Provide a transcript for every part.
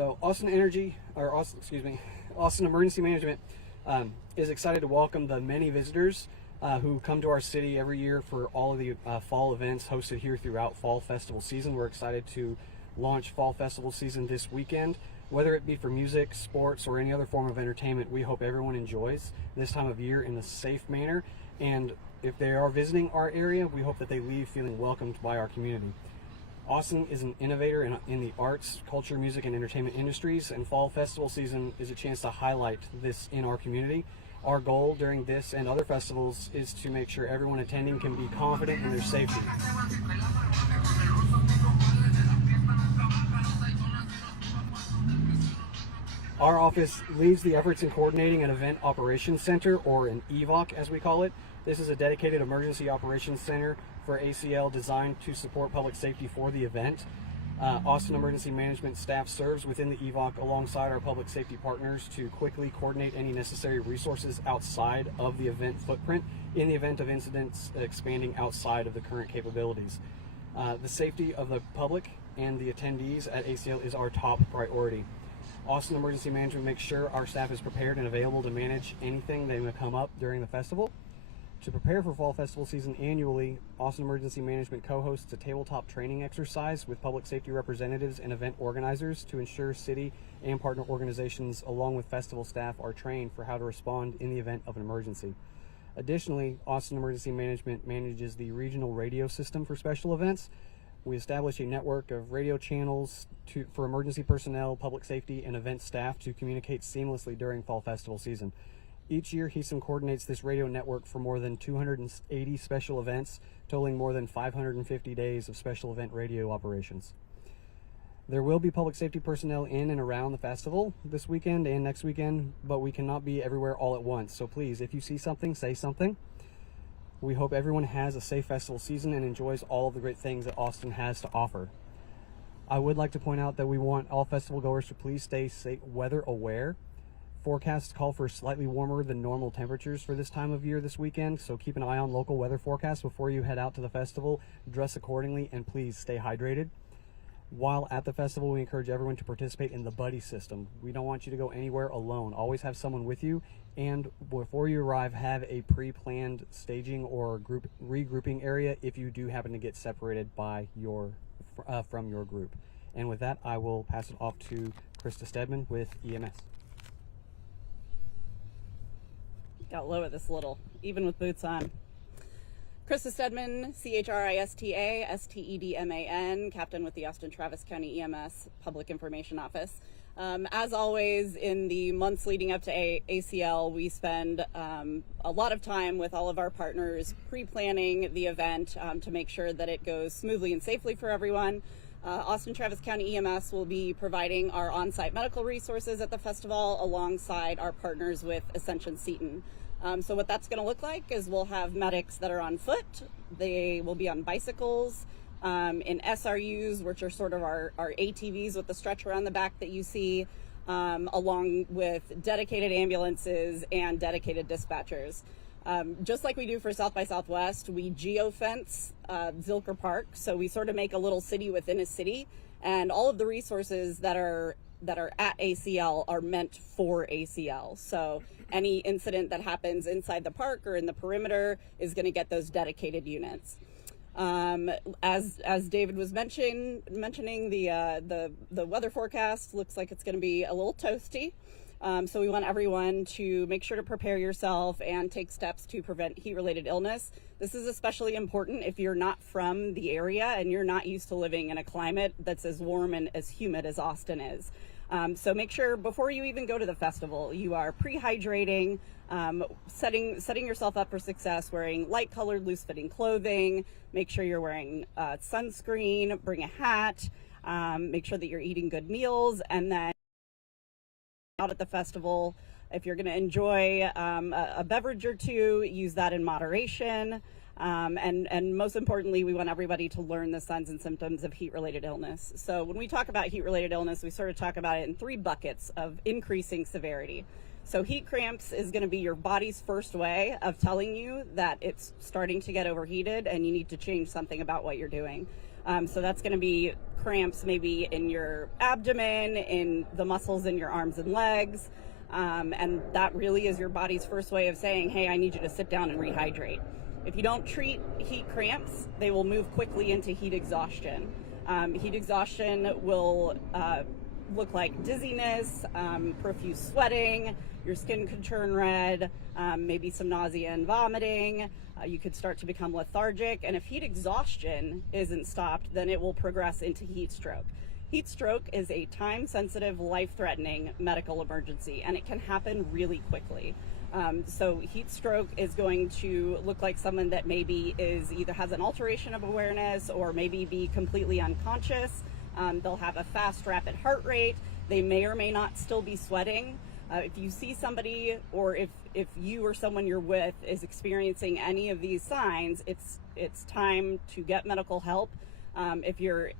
So Austin Emergency Management is excited to welcome the many visitors who come to our city every year for all of the fall events hosted here throughout fall festival season. We're excited to launch fall festival season this weekend. Whether it be for music, sports, or any other form of entertainment, we hope everyone enjoys this time of year in a safe manner. And if they are visiting our area, we hope that they leave feeling welcomed by our community. Austin is an innovator in the arts, culture, music, and entertainment industries, and fall festival season is a chance to highlight this in our community. Our goal during this and other festivals is to make sure everyone attending can be confident in their safety. Our office leads the efforts in coordinating an event operations center, or an EVOC as we call it. This is a dedicated emergency operations center for ACL designed to support public safety for the event. Austin Emergency Management staff serves within the EVOC alongside our public safety partners to quickly coordinate any necessary resources outside of the event footprint in the event of incidents expanding outside of the current capabilities. The safety of the public and the attendees at ACL is our top priority. Austin Emergency Management makes sure our staff is prepared and available to manage anything that may come up during the festival. To prepare for fall festival season annually, Austin Emergency Management co-hosts a tabletop training exercise with public safety representatives and event organizers to ensure city and partner organizations along with festival staff are trained for how to respond in the event of an emergency. Additionally, Austin Emergency Management manages the regional radio system for special events. We establish a network of radio channels for emergency personnel, public safety, and event staff to communicate seamlessly during fall festival season. Each year, HESM coordinates this radio network for more than 280 special events, totaling more than 550 days of special event radio operations. There will be public safety personnel in and around the festival this weekend and next weekend, but we cannot be everywhere all at once. So please, if you see something, say something. We hope everyone has a safe festival season and enjoys all of the great things that Austin has to offer. I would like to point out that we want all festival goers to please stay safe, weather aware. Forecasts call for slightly warmer than normal temperatures for this time of year this weekend, so keep an eye on local weather forecasts before you head out to the festival. Dress accordingly and please stay hydrated. While at the festival, we encourage everyone to participate in the buddy system. We don't want you to go anywhere alone. Always have someone with you, and before you arrive, have a pre-planned staging or regrouping area if you do happen to get separated by from your group. And with that, I will pass it off to Krista Stedman with EMS. Got low at this little, even with boots on. Krista Stedman, CHRISTA, STEDMAN, captain with the Austin Travis County EMS Public Information Office. As always, in the months leading up to ACL, we spend a lot of time with all of our partners pre-planning the event to make sure that it goes smoothly and safely for everyone. Austin Travis County EMS will be providing our on-site medical resources at the festival alongside our partners with Ascension Seton. So what that's going to look like is we'll have medics that are on foot. They will be on bicycles, in SRUs, which are sort of our ATVs with the stretch around the back that you see, along with dedicated ambulances and dedicated dispatchers. Just like we do for South by Southwest, we geofence Zilker Park, so we sort of make a little city within a city, and all of the resources that are at ACL are meant for ACL. So any incident that happens inside the park or in the perimeter is going to get those dedicated units. As David was mentioning, the weather forecast looks like it's going to be a little toasty. So we want everyone to make sure to prepare yourself and take steps to prevent heat-related illness. This is especially important if you're not from the area and you're not used to living in a climate that's as warm and as humid as Austin is. So make sure before you even go to the festival, you are pre-hydrating, setting yourself up for success, wearing light-colored, loose-fitting clothing. Make sure you're wearing sunscreen, bring a hat, make sure that you're eating good meals, and then out at the festival, if you're going to enjoy a beverage or two, use that in moderation. And most importantly, we want everybody to learn the signs and symptoms of heat-related illness. So when we talk about heat-related illness, we sort of talk about it in three buckets of increasing severity. So heat cramps is going to be your body's first way of telling you that it's starting to get overheated and you need to change something about what you're doing. So that's going to be cramps maybe in your abdomen, in the muscles in your arms and legs. And that really is your body's first way of saying, hey, I need you to sit down and rehydrate. If you don't treat heat cramps, they will move quickly into heat exhaustion. Heat exhaustion will look like dizziness, profuse sweating, your skin could turn red, maybe some nausea and vomiting. You could start to become lethargic. And if heat exhaustion isn't stopped, then it will progress into heat stroke. Heat stroke is a time-sensitive, life-threatening medical emergency, and it can happen really quickly. So heat stroke is going to look like someone that maybe either has an alteration of awareness or maybe be completely unconscious. They'll have a fast, rapid heart rate. They may or may not still be sweating. If you see somebody, or if you or someone you're with is experiencing any of these signs, it's time to get medical help. If you're,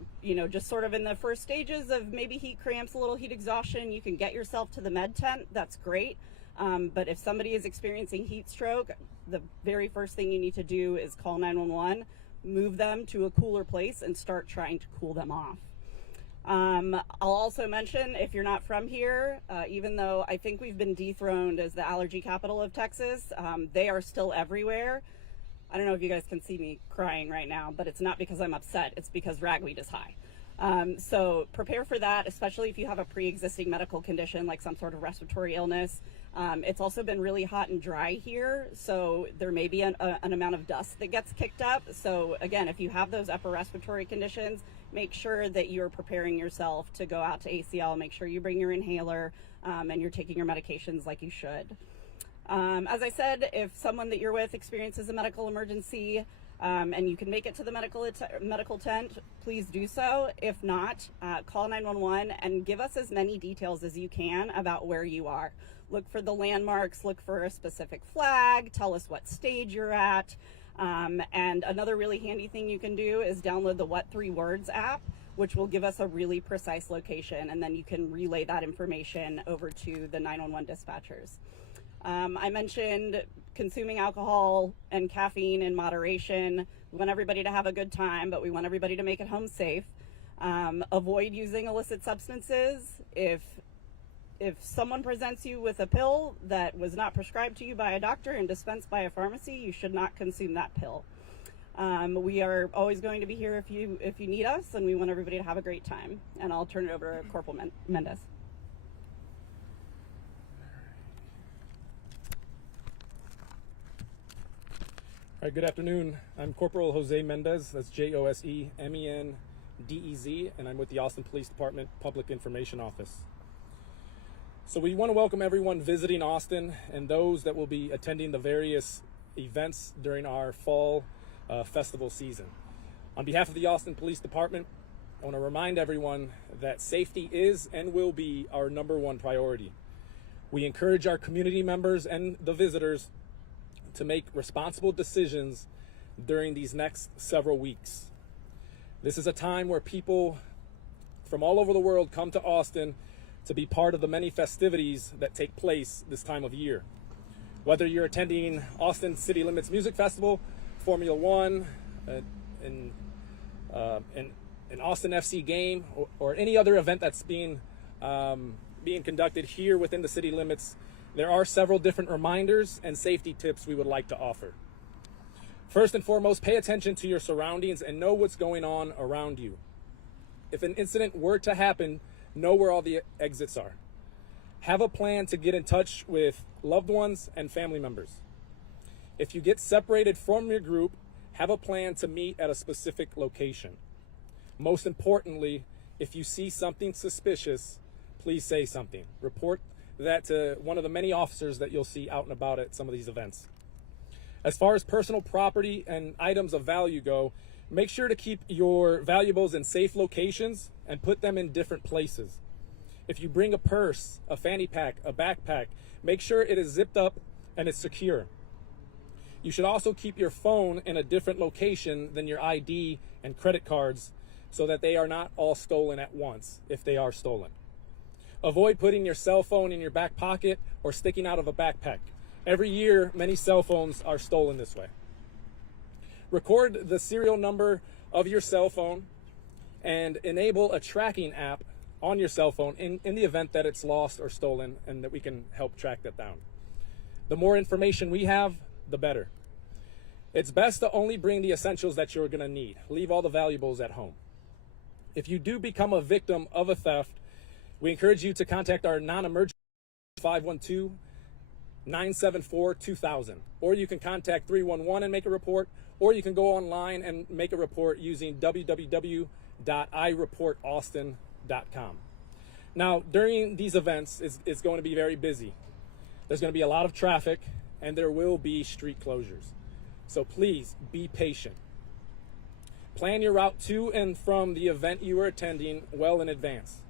just sort of in the first stages of maybe heat cramps, a little heat exhaustion, you can get yourself to the med tent. That's great. But if somebody is experiencing heat stroke, the very first thing you need to do is call 911, move them to a cooler place, and start trying to cool them off. I'll also mention, if you're not from here, even though I think we've been dethroned as the allergy capital of Texas, they are still everywhere. I don't know if you guys can see me crying right now, but it's not because I'm upset, it's because ragweed is high. So prepare for that, especially if you have a pre-existing medical condition like some sort of respiratory illness. It's also been really hot and dry here, so there may be an amount of dust that gets kicked up. So again, if you have those upper respiratory conditions, make sure that you're preparing yourself to go out to ACL. Make sure you bring your inhaler and you're taking your medications like you should. As I said, if someone that you're with experiences a medical emergency and you can make it to the medical tent, please do so. If not, call 911 and give us as many details as you can about where you are. Look for the landmarks, look for a specific flag, tell us what stage you're at. And another really handy thing you can do is download the What 3 Words app, which will give us a really precise location, and then you can relay that information over to the 911 dispatchers. I mentioned consuming alcohol and caffeine in moderation. We want everybody to have a good time, but we want everybody to make it home safe. Avoid using illicit substances. If someone presents you with a pill that was not prescribed to you by a doctor and dispensed by a pharmacy, you should not consume that pill. We are always going to be here if you need us, and we want everybody to have a great time. And I'll turn it over to Corporal Mendez. All right, good afternoon. I'm Corporal Jose Mendez. That's Josemendez, and I'm with the Austin Police Department Public Information Office. So we want to welcome everyone visiting Austin and those that will be attending the various events during our fall festival season. On behalf of the Austin Police Department, I want to remind everyone that safety is and will be our #1 priority. We encourage our community members and the visitors to make responsible decisions during these next several weeks. This is a time where people from all over the world come to Austin to be part of the many festivities that take place this time of year. Whether you're attending Austin City Limits Music Festival, Formula One, an Austin FC game, or any other event that's being conducted here within the city limits, there are several different reminders and safety tips we would like to offer. First and foremost, pay attention to your surroundings and know what's going on around you. If an incident were to happen, know where all the exits are. Have a plan to get in touch with loved ones and family members. If you get separated from your group, have a plan to meet at a specific location. Most importantly, if you see something suspicious, please say something. Report that to one of the many officers that you'll see out and about at some of these events. As far as personal property and items of value go, make sure to keep your valuables in safe locations and put them in different places. If you bring a purse, a fanny pack, a backpack, make sure it is zipped up and it's secure. You should also keep your phone in a different location than your ID and credit cards so that they are not all stolen at once if they are stolen. Avoid putting your cell phone in your back pocket or sticking out of a backpack. Every year, many cell phones are stolen this way. Record the serial number of your cell phone and enable a tracking app on your cell phone in the event that it's lost or stolen, and that we can help track that down. The more information we have, the better. It's best to only bring the essentials that you're going to need. Leave all the valuables at home. If you do become a victim of a theft, we encourage you to contact our non-emergency 512-974-2000, or you can contact 311 and make a report, or you can go online and make a report using www.ireportaustin.com. Now, during these events, it's going to be very busy. There's going to be a lot of traffic, and there will be street closures. So please be patient. Plan your route to and from the event you are attending well in advance.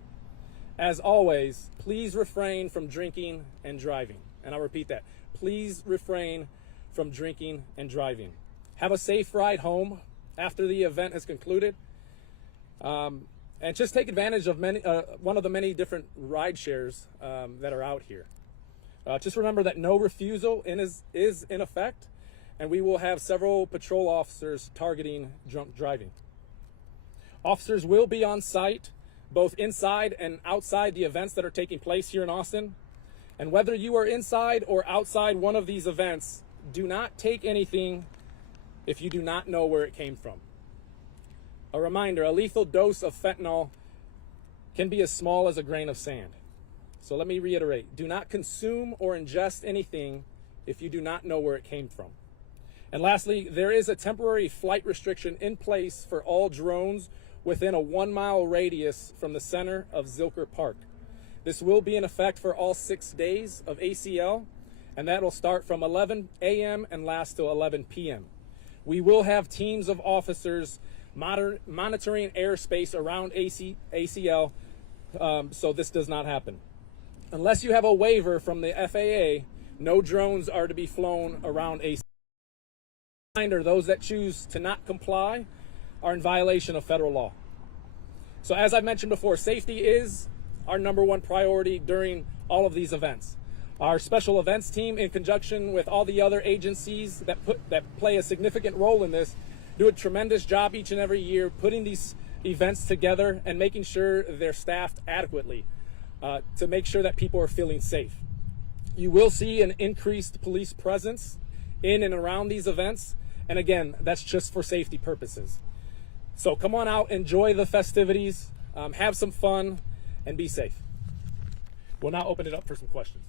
As always, please refrain from drinking and driving. And I'll repeat that. Please refrain from drinking and driving. Have a safe ride home after the event has concluded. And just take advantage of one of the many different ride shares that are out here. Just remember that no refusal is in effect, and we will have several patrol officers targeting drunk driving. Officers will be on site, both inside and outside the events that are taking place here in Austin. And whether you are inside or outside one of these events, do not take anything if you do not know where it came from. A reminder, a lethal dose of fentanyl can be as small as a grain of sand. So let me reiterate, do not consume or ingest anything if you do not know where it came from. And lastly, there is a temporary flight restriction in place for all drones within a 1-mile radius from the center of Zilker Park. This will be in effect for all 6 days of ACL, and that will start from 11 a.m. and last till 11 p.m. We will have teams of officers monitoring airspace around ACL, so this does not happen. Unless you have a waiver from the FAA, no drones are to be flown around ACL. Reminder, those that choose to not comply are in violation of federal law. So as I mentioned before, safety is our #1 priority during all of these events. Our special events team, in conjunction with all the other agencies that play a significant role in this, do a tremendous job each and every year putting these events together and making sure they're staffed adequately to make sure that people are feeling safe. You will see an increased police presence in and around these events. And again, that's just for safety purposes. So come on out, enjoy the festivities, have some fun, and be safe. We'll now open it up for some questions.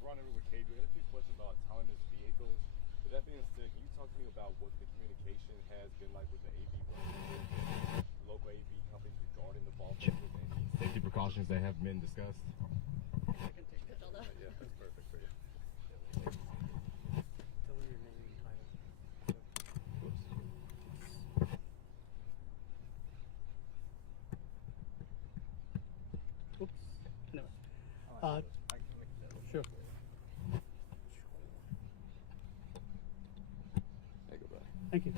Ron, with Cade, we had a few questions about autonomous vehicles. With that being said, can you talk to me about what the communication has been like with the AV local AV companies regarding the ball field and the safety precautions that have been discussed? Yeah, that's perfect for you. Sure. Thank you.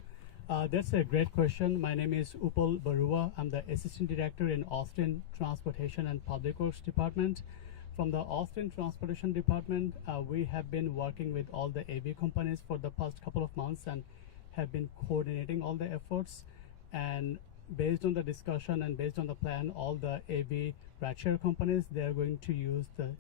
That's a great question. My name is Upal Barua. I'm the Assistant Director in Austin Transportation and Public Works Department. From the Austin Transportation Department, we have been working with all the AV companies for the past couple of months and have been coordinating all the efforts. And based on the discussion and based on the plan, all the AV rideshare companies, they're going to use the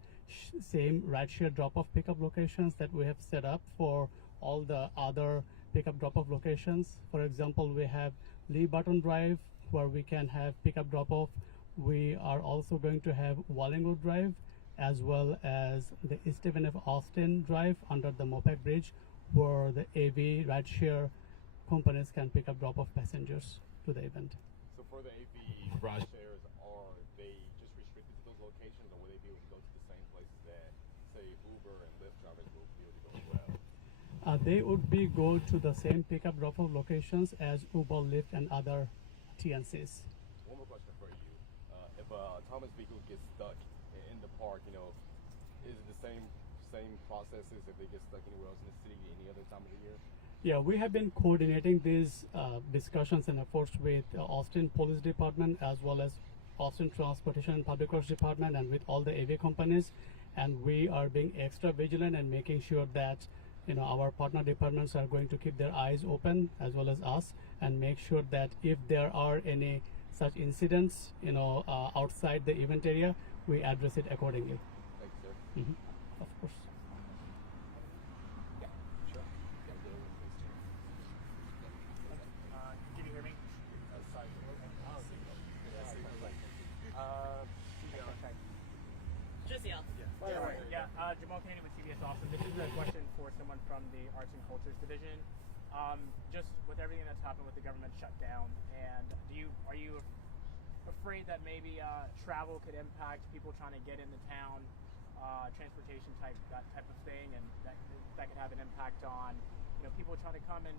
same rideshare drop-off pickup locations that we have set up for all the other pickup drop-off locations. For example, we have Lee Button Drive where we can have pickup drop-off. We are also going to have Wallingwood Drive as well as the Stephen F. Austin Drive under the Mopac Bridge where the AV rideshare companies can pick up drop-off passengers to the event. So for the AV ride shares, are they just restricted to those locations, or will they be able to go to the same places that, say, Uber and Lyft drivers will be able to go as well? They would go to the same pickup drop-off locations as Uber, Lyft, and other TNCs. One more question for you. If a autonomous vehicle gets stuck in the park, is it the same processes if they get stuck anywhere else in the city any other time of the year? Yeah, we have been coordinating these discussions and efforts with Austin Police Department as well as Austin Transportation and Public Works Department and with all the AV companies. And we are being extra vigilant and making sure that our partner departments are going to keep their eyes open as well as us and make sure that if there are any such incidents, outside the event area, we address it accordingly. Thanks, sir. Of course. Can you hear me? Just yell. Jamal Kennedy with CBS Austin. This is a question for someone from the Arts and Cultures Division. Just with everything that's happened with the government shutdown, and are you afraid that maybe travel could impact people trying to get into town, transportation that type of thing, and that could have an impact on people trying to come and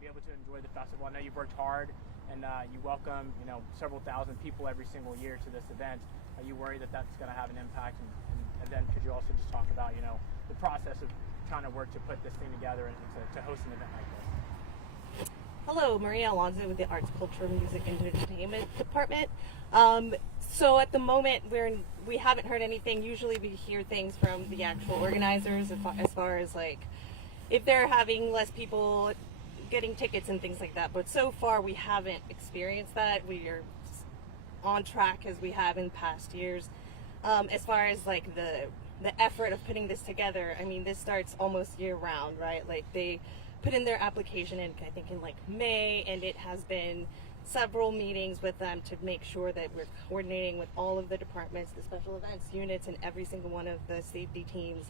be able to enjoy the festival? I know you've worked hard and you welcome several thousand people every single year to this event. Are you worried that that's going to have an impact? And then could you also just talk about the process of trying to work to put this thing together and to host an event like this? Hello, Maria Alonso with the Arts, Culture, Music, and Entertainment Department. So at the moment, we haven't heard anything. Usually we hear things from the actual organizers as far as like if they're having less people getting tickets and things like that. But so far we haven't experienced that. We are on track as we have in past years. As far as like the effort of putting this together, I mean, this starts almost year round, right? Like they put in their application I think in like May, and it has been several meetings with them to make sure that we're coordinating with all of the departments, the special events units, and every single one of the safety teams.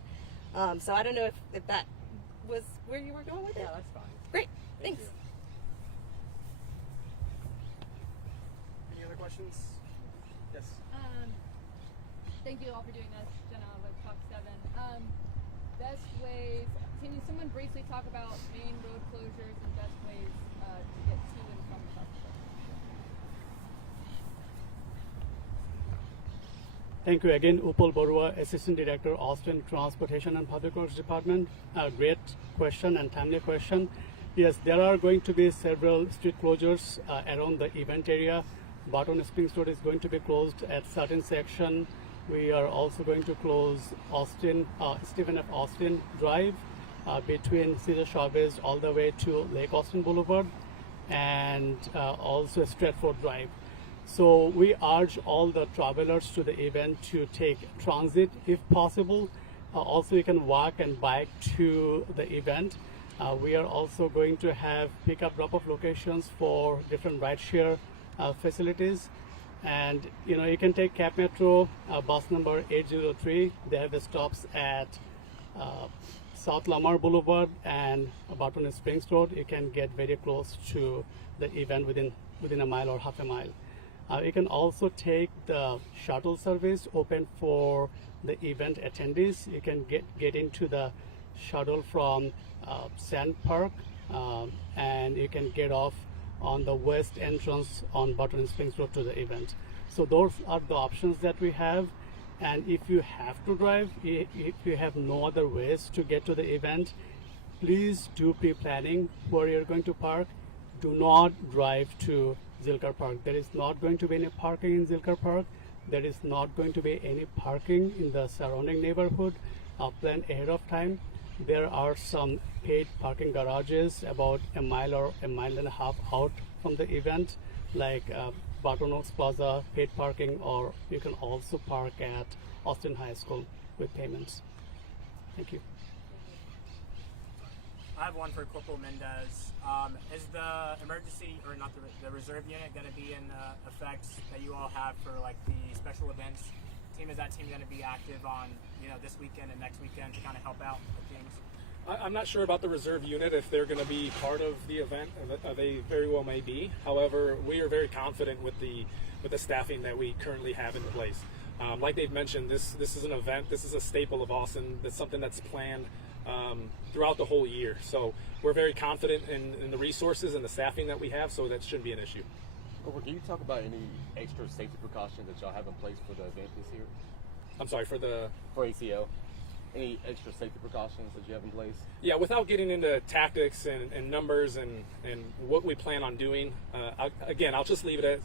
So I don't know if that was where you were going with it. Yeah, that's fine. Great, thanks. Any other questions? Yes. Thank you all for doing this, Jenna with Fox 7. Best ways, can someone briefly talk about main road closures and best ways to get to and from the festival? Thank you again, Upal Barua, Assistant Director, Austin Transportation and Public Works Department. Great question and timely question. Yes, there are going to be several street closures around the event area. Barton Springs Road is going to be closed at certain section. We are also going to close Stephen F. Austin Drive between Cesar Chavez all the way to Lake Austin Boulevard, and also Stratford Drive. So we urge all the travelers to the event to take transit if possible. Also, you can walk and bike to the event. We are also going to have pick-up drop-off locations for different rideshare facilities. And you can take Cap Metro bus number 803. They have the stops at South Lamar Boulevard and Barton Springs Road. You can get very close to the event within a mile or half a mile. You can also take the shuttle service open for the event attendees. You can get into the shuttle from Sand Park, and you can get off on the west entrance on Barton Springs Road to the event. So those are the options that we have. And if you have to drive, if you have no other ways to get to the event, please do pre-planning where you're going to park. Do not drive to Zilker Park. There is not going to be any parking in Zilker Park. There is not going to be any parking in the surrounding neighborhood. Plan ahead of time. There are some paid parking garages about a mile or a mile and a half out from the event, like Barton Oaks Plaza, paid parking, or you can also park at Austin High School with payments. Thank you. I have one for Corporal Mendez. Is the emergency, or not the reserve unit, going to be in effect that you all have for like the special events team? Is that team going to be active on this weekend and next weekend to kind of help out the teams? I'm not sure about the reserve unit, if they're going to be part of the event. They very well may be. However, we are very confident with the staffing that we currently have in place. Like they've mentioned, this is an event. This is a staple of Austin. It's something that's planned throughout the whole year. So we're very confident in the resources and the staffing that we have, so that shouldn't be an issue. Corporal, can you talk about any extra safety precautions that y'all have in place for the event this year? I'm sorry, for ACL. Any extra safety precautions that you have in place? Yeah, without getting into tactics and numbers and what we plan on doing, I'll just leave it at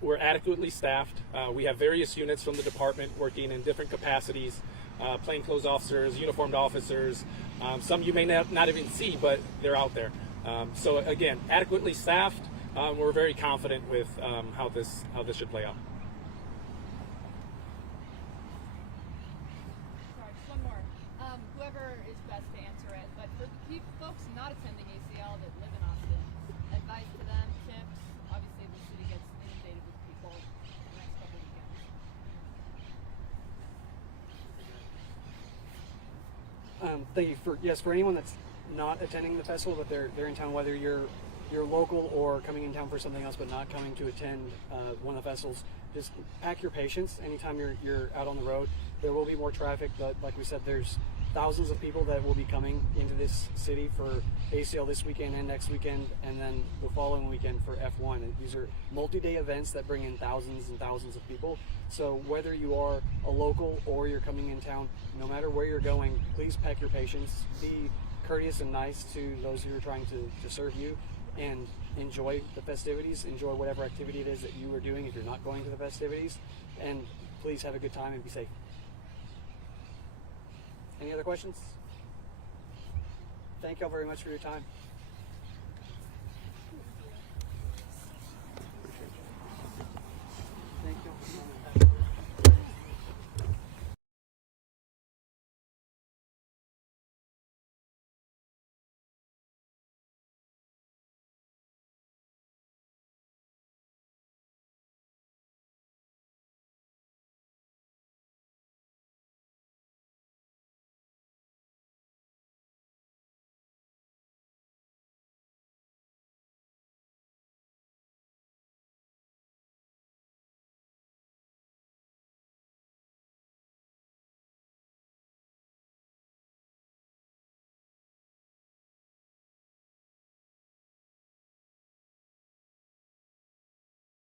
we're adequately staffed. We have various units from the department working in different capacities. plainclothes officers, uniformed officers. Some you may not even see, but they're out there. So again, adequately staffed. We're very confident with how this should play out. Sorry, just one more. Whoever is best to answer it, but for the folks not attending ACL that live in Austin, advice to them, tips. Obviously, the city gets inundated with people the next couple weekends. Thank you for anyone that's not attending the festival, but they're in town, whether you're local or coming in town for something else, but not coming to attend one of the festivals. Just pack your patience. Anytime you're out on the road, there will be more traffic, but like we said, there's thousands of people that will be coming into this city for ACL this weekend and next weekend, and then the following weekend for F1. And these are multi-day events that bring in thousands and thousands of people. So whether you are a local or you're coming in town, no matter where you're going, please pack your patience. Be courteous and nice to those who are trying to serve you, and enjoy the festivities. Enjoy whatever activity it is that you are doing if you're not going to the festivities, and please have a good time and be safe. Any other questions? Thank y'all very much for your time.